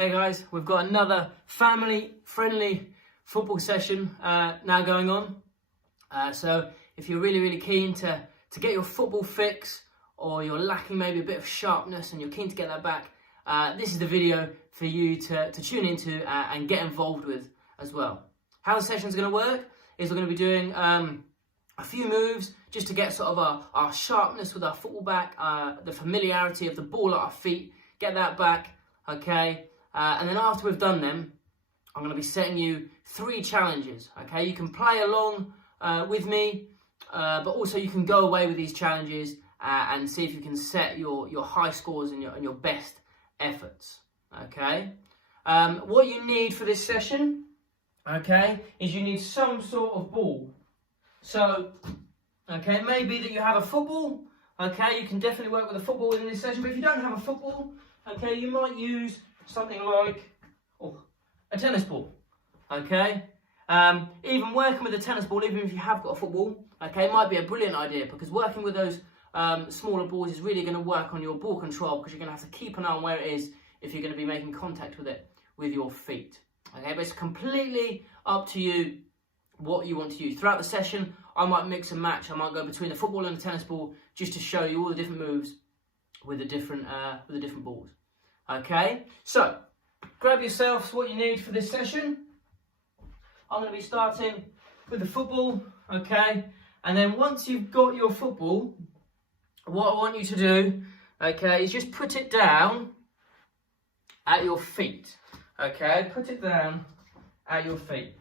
Hey guys, we've got another family-friendly football session now going on. So if you're really keen to get your football fix, or you're lacking maybe a bit of sharpness and you're keen to get that back, this is the video for you to tune into and get involved with as well. How the session's going to work is we're going to be doing a few moves just to get sort of our sharpness with our football back, the familiarity of the ball at our feet, get that back, okay? And then after we've done them, I'm going to be setting you 3 challenges, okay? You can play along with me, but also you can go away with these challenges and see if you can set your high scores and your best efforts, okay? What you need for this session, okay, is you need some sort of ball. So, okay, maybe that you have a football, okay, you can definitely work with a football in this session, but if you don't have a football, okay, you might use something like a tennis ball, okay? Even working with a tennis ball, even if you have got a football, okay, might be a brilliant idea, because working with those smaller balls is really going to work on your ball control, because you're going to have to keep an eye on where it is if you're going to be making contact with it with your feet, okay? But it's completely up to you what you want to use. Throughout the session, I might mix and match. I might go between the football and the tennis ball just to show you all the different moves with the different balls. Okay, so grab yourselves what you need for this session. I'm going to be starting with the football, okay? And then once you've got your football, what I want you to do, okay, is just put it down at your feet, okay? Put it down at your feet.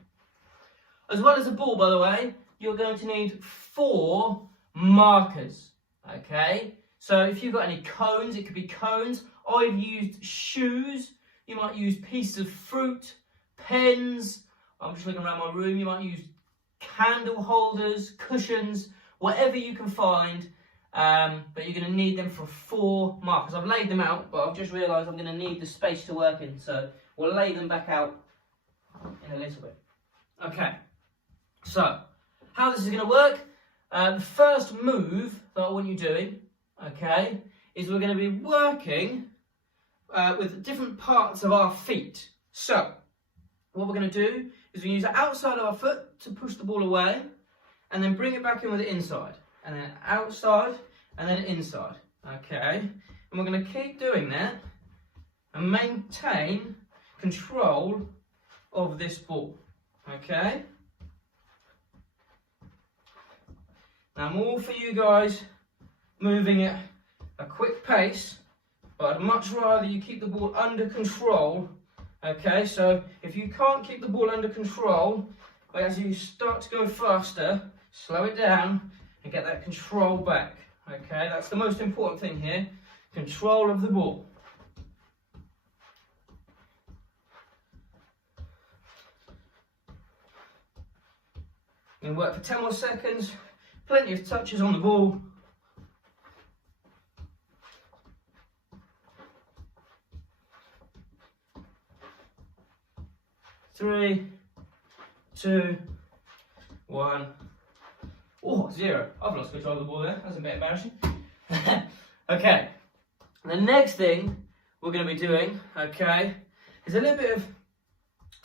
As well as the ball, by the way, you're going to need 4 markers, okay? So if you've got any cones, it could be cones. I've used shoes. You might use pieces of fruit, pens. I'm just looking around my room. You might use candle holders, cushions, whatever you can find. But you're going to need them for 4 markers. I've laid them out, but I've just realised I'm going to need the space to work in. So we'll lay them back out in a little bit. Okay. So how this is going to work, the first move that I want you doing, okay, is we're going to be working with different parts of our feet. So what we're going to do is we use the outside of our foot to push the ball away, and then bring it back in with the inside, and then outside, and then inside, okay? And we're going to keep doing that and maintain control of this ball, okay? Now I'm all for you guys moving at a quick pace, but I'd much rather you keep the ball under control, okay? So if you can't keep the ball under control, but as you start to go faster, slow it down and get that control back, okay? That's the most important thing here, control of the ball. And work for 10 more seconds, plenty of touches on the ball. 3, 2, 1. Oh, 0. I've lost control of the ball there. That's a bit embarrassing. Okay. The next thing we're going to be doing, okay, is a little bit of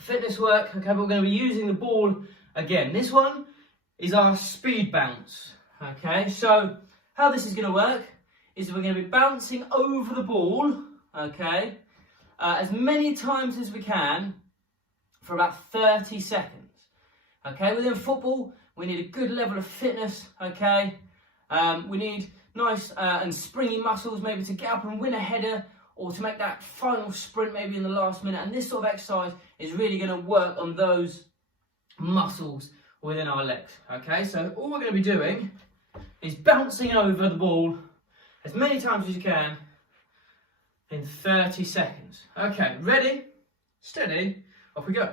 fitness work. Okay, but we're going to be using the ball again. This one is our speed bounce. Okay, so how this is going to work is we're going to be bouncing over the ball, okay, as many times as we can for about 30 seconds. Okay, within football, we need a good level of fitness, okay? We need nice and springy muscles, maybe to get up and win a header, or to make that final sprint maybe in the last minute. And this sort of exercise is really going to work on those muscles within our legs, okay? So all we're going to be doing is bouncing over the ball as many times as you can in 30 seconds. Okay, ready, steady, off we go.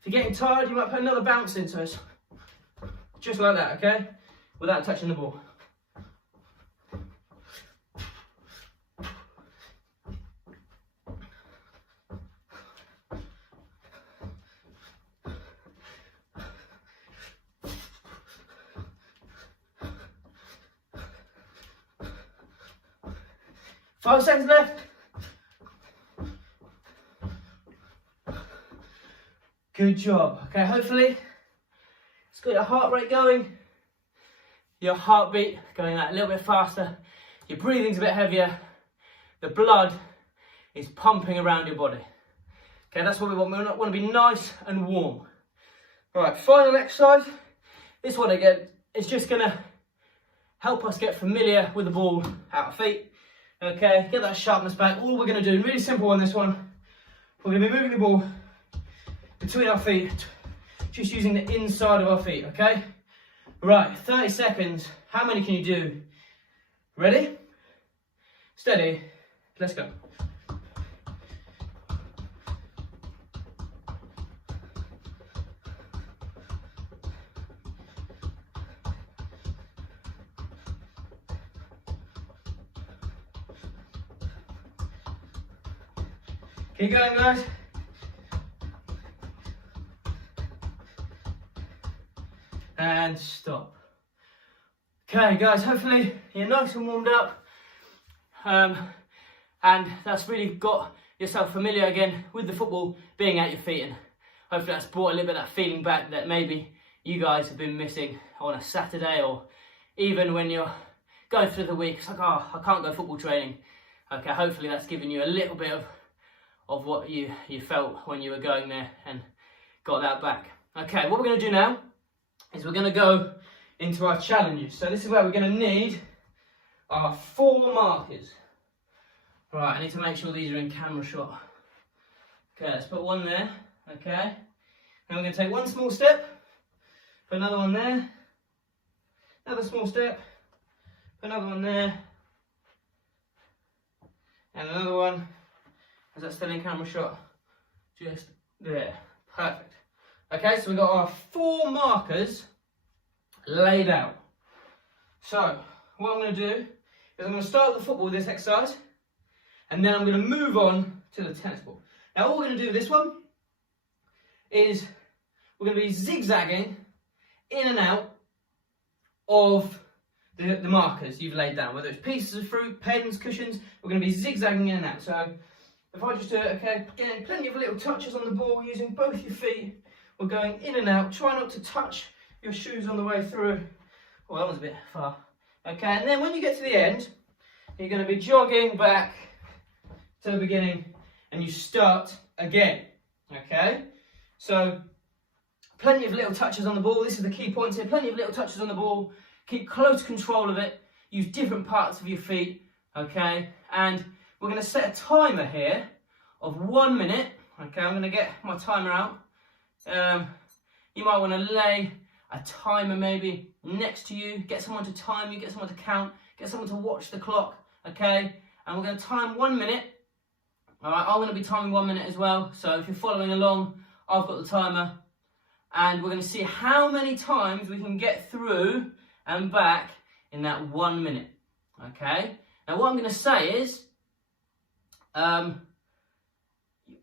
If you're getting tired, you might put another bounce into us. Just like that, okay? Without touching the ball. 5 seconds left. Good job. Okay, hopefully it's got your heart rate going, your heartbeat going out a little bit faster, your breathing's a bit heavier, the blood is pumping around your body. Okay, that's what we want. We want to be nice and warm. All right, final exercise. This one again is just going to help us get familiar with the ball at our feet. Okay, get that sharpness back. All we're going to do, really simple on this one, we're going to be moving the ball between our feet, just using the inside of our feet, okay? Right, 30 seconds. How many can you do? Ready? Steady. Let's go. Keep going, guys. And stop. Okay, guys, hopefully you're nice and warmed up. And that's really got yourself familiar again with the football being at your feet. And hopefully that's brought a little bit of that feeling back that maybe you guys have been missing on a Saturday, or even when you're going through the week. It's like, oh, I can't go football training. Okay, hopefully that's given you a little bit of what you felt when you were going there and got that back. Okay, what we're going to do now is we're going to go into our challenges. So this is where we're going to need our 4 markers. Right, I need to make sure these are in camera shot. Okay, let's put one there, okay. Then we're going to take one small step, put another one there, another small step, put another one there, and another one. Is that still in camera shot? Just there. Perfect. Okay, so we've got our 4 markers laid out. So, what I'm going to do is I'm going to start the football with this exercise, and then I'm going to move on to the tennis ball. Now, what we're going to do with this one is we're going to be zigzagging in and out of the markers you've laid down, whether it's pieces of fruit, pens, cushions. We're going to be zigzagging in and out. So, if I just do it, okay, again, plenty of little touches on the ball using both your feet. We're going in and out. Try not to touch your shoes on the way through. Oh, that was a bit far. Okay, and then when you get to the end, you're going to be jogging back to the beginning and you start again. Okay, so plenty of little touches on the ball. This is the key points here. Plenty of little touches on the ball. Keep close control of it. Use different parts of your feet. Okay, and we're going to set a timer here of 1 minute. Okay, I'm going to get my timer out. You might want to lay a timer maybe next to you. Get someone to time you, get someone to count, get someone to watch the clock. Okay, and we're going to time 1 minute. All right, I'm going to be timing 1 minute as well. So if you're following along, I've got the timer. And we're going to see how many times we can get through and back in that 1 minute. Okay, now what I'm going to say is, I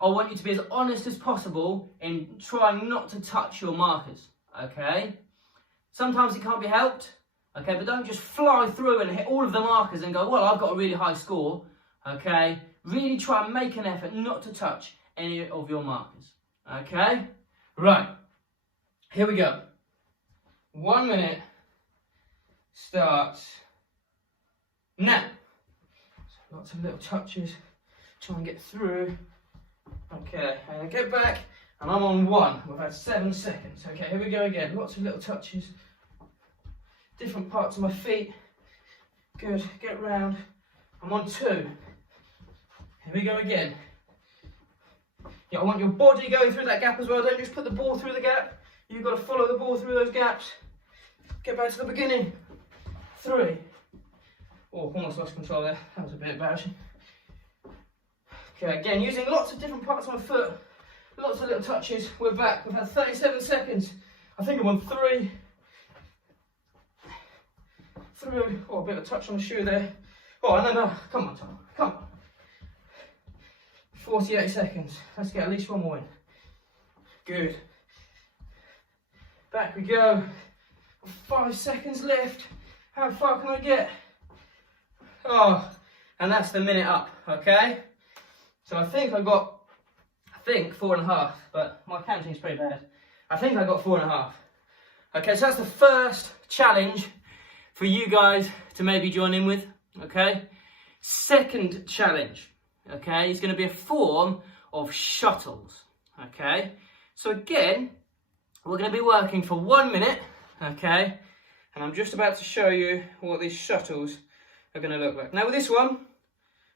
want you to be as honest as possible in trying not to touch your markers, okay? Sometimes it can't be helped, okay? But don't just fly through and hit all of the markers and go, well, I've got a really high score, okay? Really try and make an effort not to touch any of your markers, okay? Right, here we go. 1 minute starts now. So lots of little touches. Try and get through. Okay, and I get back, and I'm on 1. We've had 7 seconds. Okay, here we go again. Lots of little touches. Different parts of my feet. Good, get round. I'm on 2. Here we go again. Yeah, I want your body going through that gap as well. Don't just put the ball through the gap. You've got to follow the ball through those gaps. Get back to the beginning. 3. Oh, almost lost control there. That was a bit embarrassing. Okay, again, using lots of different parts of my foot, lots of little touches. We're back. We've had 37 seconds. I think I'm on 3. Through. Oh, a bit of a touch on the shoe there. Oh, no. Come on, Tom. Come on. 48 seconds. Let's get at least 1 more in. Good. Back we go. 5 seconds left. How far can I get? Oh, and that's the minute up, okay? So I think 4.5, but my counting's pretty bad. I think I got 4.5. Okay, so that's the first challenge for you guys to maybe join in with, okay? Second challenge, okay, is going to be a form of shuttles, okay? So again, we're going to be working for 1 minute, okay? And I'm just about to show you what these shuttles are going to look like. Now with this one,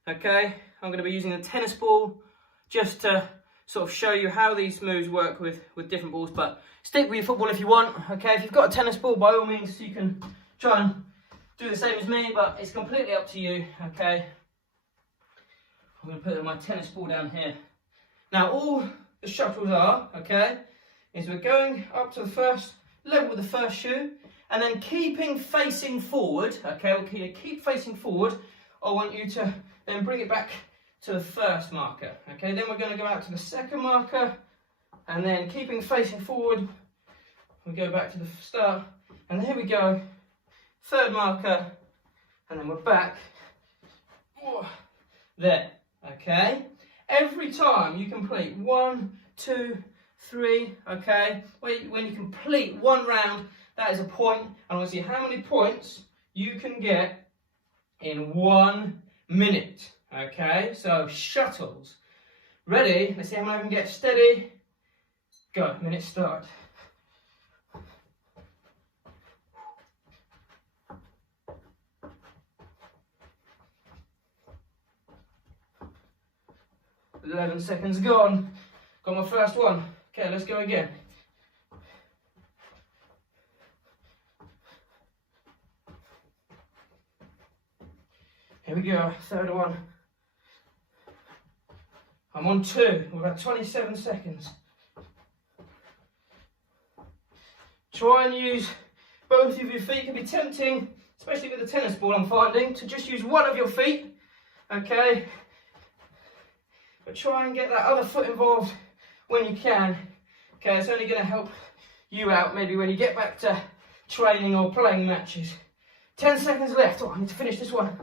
okay, I'm going to be using a tennis ball just to sort of show you how these moves work with different balls, but stick with your football if you want, okay? If you've got a tennis ball, by all means, you can try and do the same as me, but it's completely up to you, okay? I'm going to put my tennis ball down here. Now, all the shuttles are, okay, is we're going up to the first level with the first shoe, and then keeping facing forward, okay, we'll keep facing forward. I want you to then bring it back to the first marker, okay? Then we're going to go out to the second marker, and then keeping facing forward, we go back to the start, and here we go, third marker, and then we're back, there, okay? Every time you complete 1, 2, 3, okay? When you complete one round, that is a point, and I want to see how many points you can get in 1 minute, okay? So, shuttles. Ready? Let's see how many I can get. Steady. Go. Minute start. "11 seconds gone. Got my first one. Okay, let's go again. Here we go, third one. I'm on 2, we're about 27 seconds. Try and use both of your feet. It can be tempting, especially with the tennis ball, I'm finding, to just use one of your feet, okay? But try and get that other foot involved when you can. Okay, it's only going to help you out maybe when you get back to training or playing matches. 10 seconds left. Oh, I need to finish this one.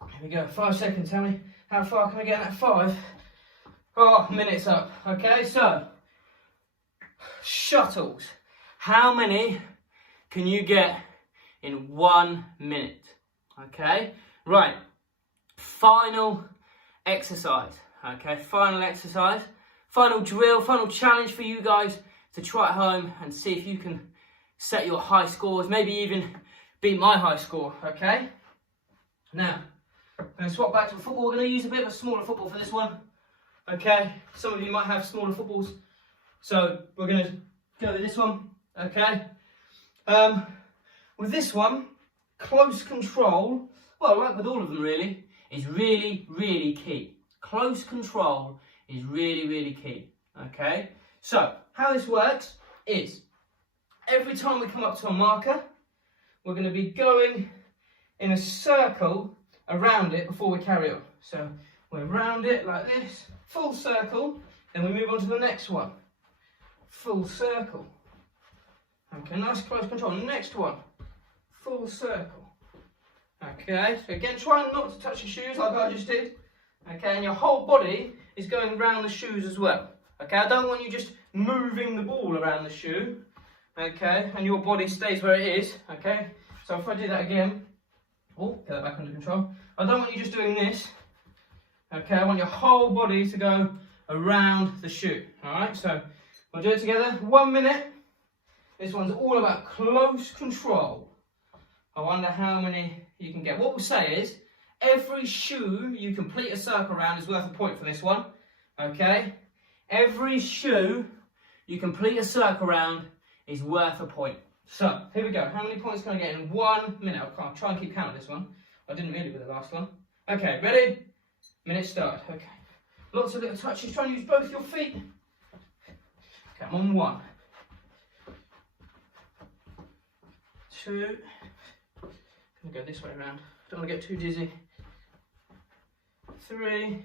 Here we go, 5 seconds. How far can I get in that 5? Oh, minute's up. Okay, so shuttles. How many can you get in 1 minute? Okay, right. Final exercise. Okay, final exercise. Final drill, final challenge for you guys to try at home and see if you can set your high scores, maybe even beat my high score. Okay, now I'm going to swap back to football. We're going to use a bit of a smaller football for this one. Okay, some of you might have smaller footballs, so we're going to go with this one. Okay, with this one, close control, well, like with all of them really, is really, really key. Close control is really, really key. Okay, so how this works is every time we come up to a marker, we're going to be going in a circle around it before we carry on. So we're around it like this, full circle, then we move on to the next one. Full circle. Okay, nice close control. Next one, full circle. Okay, so again, try not to touch your shoes like I just did. Okay, and your whole body is going around the shoes as well. Okay, I don't want you just moving the ball around the shoe. Okay, and your body stays where it is. Okay, so if I do that again, oh, get that back under control. I don't want you just doing this. Okay, I want your whole body to go around the shoe. Alright, so we'll do it together. 1 minute. This one's all about close control. I wonder how many you can get. What we'll say is, every shoe you complete a circle around is worth a point for this one. Okay? Every shoe you complete a circle around is worth a point. So, here we go. How many points can I get in 1 minute? I'll try and keep count of this one. I didn't really with the last one. Okay, ready? Minute start. Okay. Lots of little touches. Try and use both your feet. Okay, I'm on 1. 2. I'm going to go this way around. Don't want to get too dizzy. 3.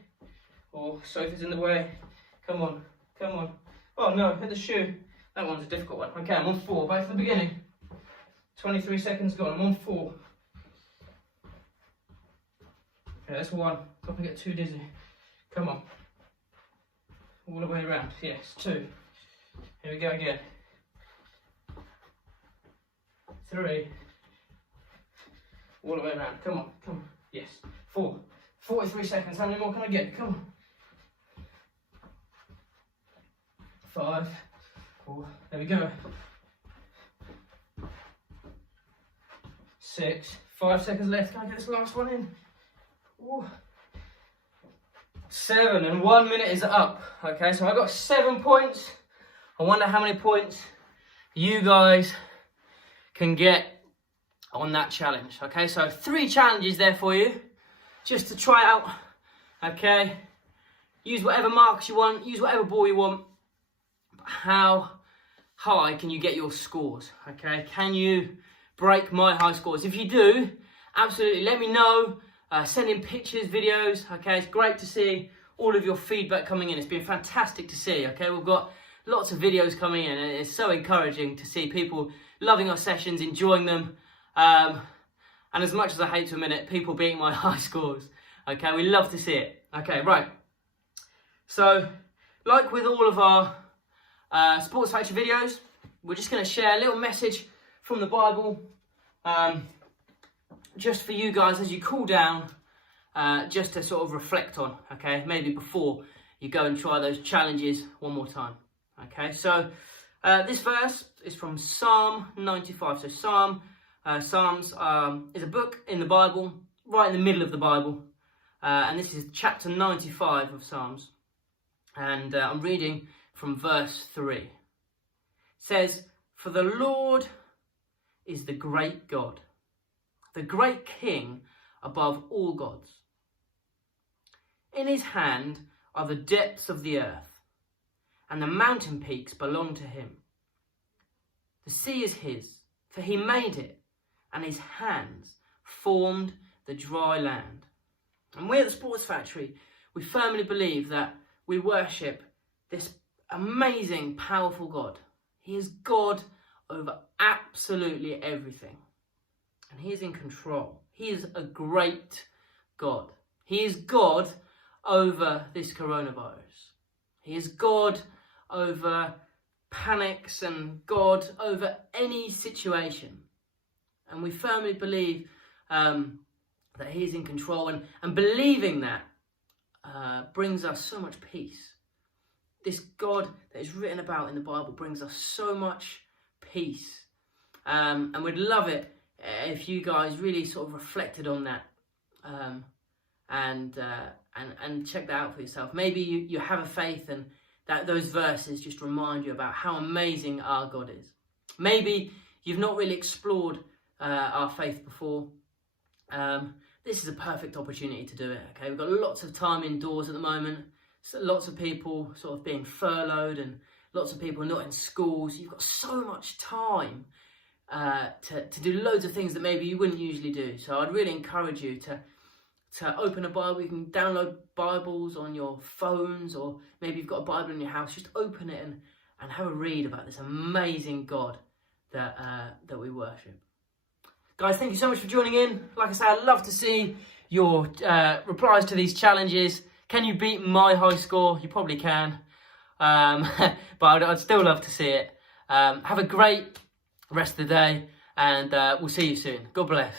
Oh, sofa's in the way. Come on, come on. Oh no, hit the shoe. That one's a difficult one. Okay, I'm on 4. Back to the beginning. 23 seconds gone. I'm on 4. Okay, that's one. Don't get too dizzy. Come on. All the way around. Yes, 2. Here we go again. 3. All the way around. Come on, come on. Yes. 4. 43 seconds. How many more can I get? Come on. 5. 4. There we go. 6. 5 seconds left. Can I get this last one in? Ooh. 7, and 1 minute is up. Okay, so I got 7 points. I wonder how many points you guys can get on that challenge. Okay, so 3 challenges there for you, just to try out. Okay, use whatever marks you want, use whatever ball you want. But how high can you get your scores? Okay, can you break my high scores? If you do, absolutely let me know. Send in pictures, videos. Okay, it's great to see all of your feedback coming in. It's been fantastic to see. Okay, we've got lots of videos coming in, and it's so encouraging to see people loving our sessions, enjoying them. And as much as I hate to admit it, people beating my high scores. Okay, we love to see it. Okay, right. So, like with all of our Sports Factory videos, we're just going to share a little message from the Bible, just for you guys as you cool down, just to sort of reflect on, okay? Maybe before you go and try those challenges one more time, okay? So this verse is from Psalm 95. So Psalms is a book in the Bible, right in the middle of the Bible, and this is chapter 95 of Psalms, and I'm reading from verse 3. It says, "For the Lord is the great God, the great King above all gods. In his hand are the depths of the earth, and the mountain peaks belong to him. The sea is his, for he made it, and his hands formed the dry land." And we at the Sports Factory, we firmly believe that we worship this amazing, powerful God. He is God over absolutely everything. And he is in control. He is a great God. He is God over this coronavirus. He is God over panics and God over any situation. And we firmly believe that he is in control. And believing that brings us so much peace. This God that is written about in the Bible brings us so much peace. And we'd love it if you guys really sort of reflected on that, and check that out for yourself. Maybe you have a faith, and that those verses just remind you about how amazing our God is. Maybe you've not really explored our faith before. This is a perfect opportunity to do it. Okay, we've got lots of time indoors at the moment. So lots of people sort of being furloughed, and lots of people not in schools. You've got so much time to do loads of things that maybe you wouldn't usually do. So I'd really encourage you to open a Bible. You can download Bibles on your phones, or maybe you've got a Bible in your house. Just open it and have a read about this amazing God that we worship. Guys, thank you so much for joining in. Like I say, I'd love to see your replies to these challenges. Can you beat my high score? You probably can. But I'd still love to see it. Have a great rest of the day, and we'll see you soon. God bless.